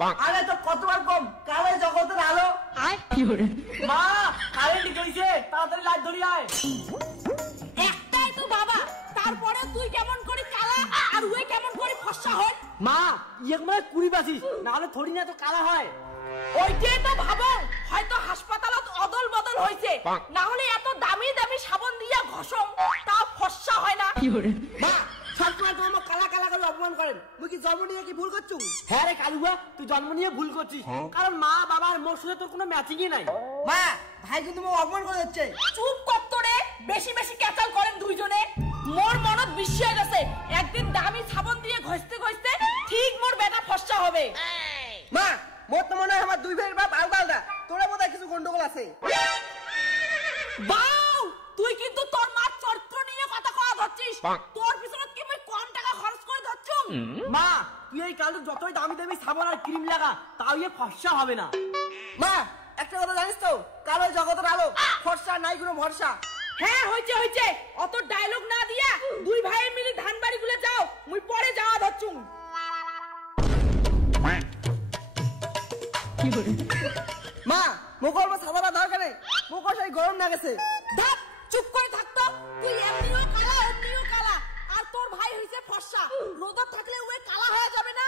আরে তো কতবার কম কালে জগতের আলো মা কারেন্ট গেছে তাড়াতাড়ি লাইট ধরি আয় একটাই তো বাবা তারপরে তুই কেমন করে কালা আর ওই কেমন করে ফর্সা হয় মা ইয়ে মানে 20 বাজিস না হলে থোড়ি না তো কালা হয় ওইটাই তো ভাবো হয়তো হাসপাতালত অদল বদল হয়েছে না হলে এত দামি দামি সাবান দিয়া ঘষং তা ফর্সা হয় না মা সবসময় তো আমাকে কালা কালা করে অপমান করেন তুই কি জন্ম নিয়ে কি ভুল করছু হ্যাঁ রে কালুয়া তুই জন্ম নিয়ে ভুল করছিস কারণ মা বাবার মোর সাথে তোর কোনো ম্যাচিংই নাই মা ভাই কিন্তু মোক অপমান করে যাচ্ছে চুপ কর রে বেশি বেশি ক্যাচাল করেন দুইজনে মোর মনত বিশ্বাস আছে একদিন দামি সাবান দিয়ে ঘষতে ঘষতে ঠিক মোর বেটা ফর্সা হবে মা মোর তো মনে হয় আমার দুই ভাইয়ের বাপ আলাদা আলাদা তোরা বোধহয় কিছু গন্ডগোল আছে বাউ তুই কিন্তু তোর মার চরিত্র নিয়ে কথা কওয়া ধরছিস তোর পিছনে কি মই কম টাকা খরচ করে ধরছু মা তুই এই কালু যতই দামি দামি সাবান আর ক্রিম লাগা তাও ইয়ে ফর্সা হবে না মা একটা কথা জানিস তো কালো জগতের আলো ফর্সা নাই কোনো ভরসা হ্যাঁ হইছে হইছে অত ডায়লগ না দিয়া দুই ভাই মিলে ধান বাড়ি গুলো যাও মুই পরে যাওয়া ধরছুম মা মুখর মা সাবানা দরকার নেই মুখর সেই গরম না গেছে ধাপ চুপ করে থাকতো তুই এমনিও কালা এমনিও কালা আর তোর ভাই হইছে ফর্সা রোদে থাকলে ওই কালা হয়ে যাবে না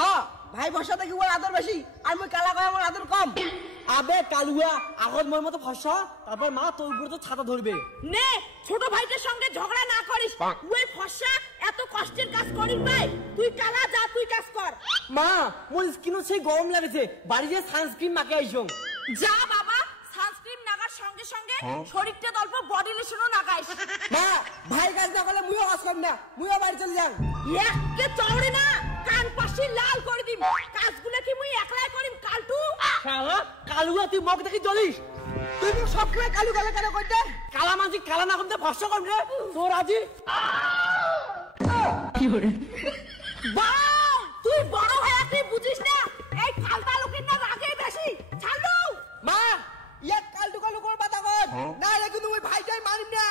ও ভাই ফর্সা থেকে ওর আদর বেশি আর মই কালা কয় আমার আদর কম আবে কালুয়া আগত মোর মতো ফর্সা তারপর মা তোর উপরে তো ছাতা ধরবে নে ছোট ভাইটার সঙ্গে ঝগড়া না করিস ওই ফর্সা এত কষ্টের কাজ করিস ভাই তুই কালা যা তুই কাজ কর মা মোর স্কিনও সেই গরম লাগেছে বাড়ি যে সানস্ক্রিন মাকে আইছো যা বাবা সানস্ক্রিন নাগার সঙ্গে সঙ্গে শরীরটা অল্প বডি লোশনও নাগাইস মা ভাই কাজ না করলে মুইও কাজ করব না মুইও বাড়ি চলে যাই একে চড়ে না কান পাশে লাল করে দিম কাজগুলো কি মুই একলাই করিম কালটু শালা কালুয়া তুই মগ দেখি জ্বলিস তুই মুখ সবসময় কালু কালা কেন কইতে কালা মাঝি কালা না করতে ফর্সা করব রে তোর আজি কি হরে বাউ তুই বড় হয়ে তুই বুঝিস না এই ফালতা লোকের না রাগে বেশি ছাড়লু মা ইয়া কালটু কালু কর বাতা কর না রে কিন্তু ওই ভাইটাই মারিম না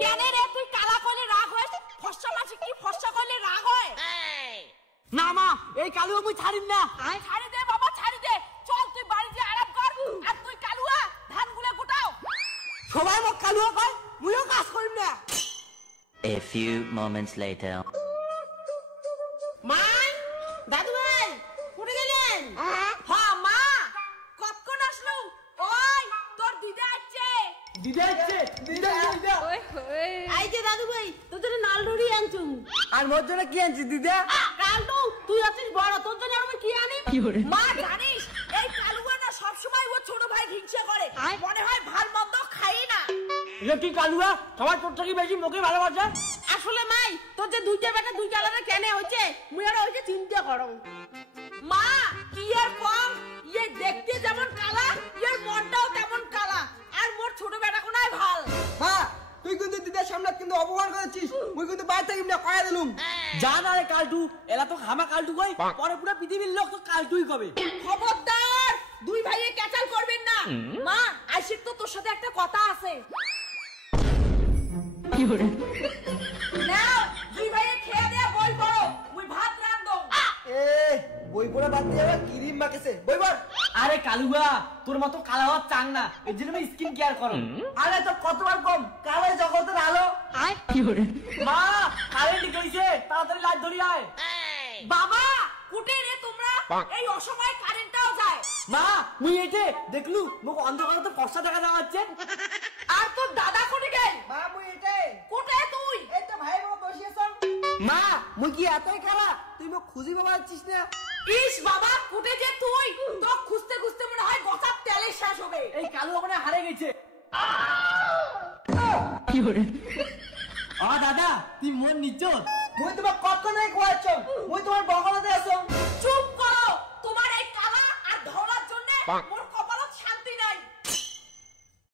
কেন রে তুই কালা কইলে রাগ হয় ফর্সা মাঝি কি ফর্সা কইলে রাগ হয় না মা এই কালু আমি ছাড়িম না ছাড়ি দে বাবা ছাড়ি দে চল তুই বাড়ি যে আরাম কর আর তুই কালুয়া ধানগুলো গোটাও সবাই মোক কালুয়া কয় মুইও কাজ করিম না A few moments later. মা দাদু ভাই কোথায় গেলেন হ্যাঁ মা কখন আসলো ওই তোর দিদা আসছে দিদা আসছে দিদা দিদা এই যে দাদু ভাই তোর জন্য নালডুরি আনছুম আর মোর জন্য কি আনছিস দিদা কালটু তুই আছিস বড় তোর জন্য আমি কি আনি মা জানিস এই কালুয়া না সব সময় ও ছোট ভাই হিংসা করে মনে হয় ভাল মন্দ খাই না এটা কি কালুয়া সবার তোর থেকে বেশি মোকে ভালোবাসে আসলে মাই তোর যে দুইটা বেটা দুই কালারে কেন হইছে মুই আর হইছে চিন্তা করো মা কি আর কম ইয়ে দেখতে যেমন কালা ইয়ার মনটাও তেমন কালা আর মোর ছোট বেটা কোনায় ভাল মা তুই কিন্তু দিদার সামনে কিন্তু অপমান করেছিস মুই কিন্তু বাইরে থেকে না কয়া দিলুম জান আরে কালটু এলা তো খামা কালটু কই পরে পুরো পৃথিবীর লোক তো কালটুই কবে খবরদার দুই ভাইয়ে ক্যাচাল করবেন না মা আইসিক তো তোর সাথে একটা কথা আছে কি হরে নাও দুই ভাইয়ে খেয়ে দে বই পড়ো মুই ভাত রান্ধো এ বই পড়া বাদ দিয়ে ক্রিম মাখেছে বই পড় আরে কালুয়া তোর মতো কালা হওয়ার চাং না এর জন্য আমি স্কিন কেয়ার করো আরে তো কতবার কম কালো জগতের আলো আয় কি হরে মা কারেন্ট গেছে তাড়াতাড়ি লাইট ধরি আয় বাবা কুটে রে তোমরা এই অসময়ে কারেন্টটাও যায় মা মুই এতে দেখলু মোক অন্ধকারে তো ফর্সা দেখা যাচ্ছে আর তোর দাদা কোনে গেল মা মুই এতে কোটে তুই এই তো ভাই বাবা বসিয়েছন মা মুই কি এতই কালা তুই মোক খুঁজি বাবা আছিস না ইস বাবা কুটে যে তুই তো খুঁজতে খুঁজতে মনে হয় গোটা তেলে শেষ হবে এই কালু ওখানে হারে গেছে কি হরে দাদা তুই মন নিচ্ছ মুই তোমার কখনোই কোয়াচ্ছ মুই তোমার বগলতে আছো চুপ করো তোমার এই কালা আর ধওলার জন্য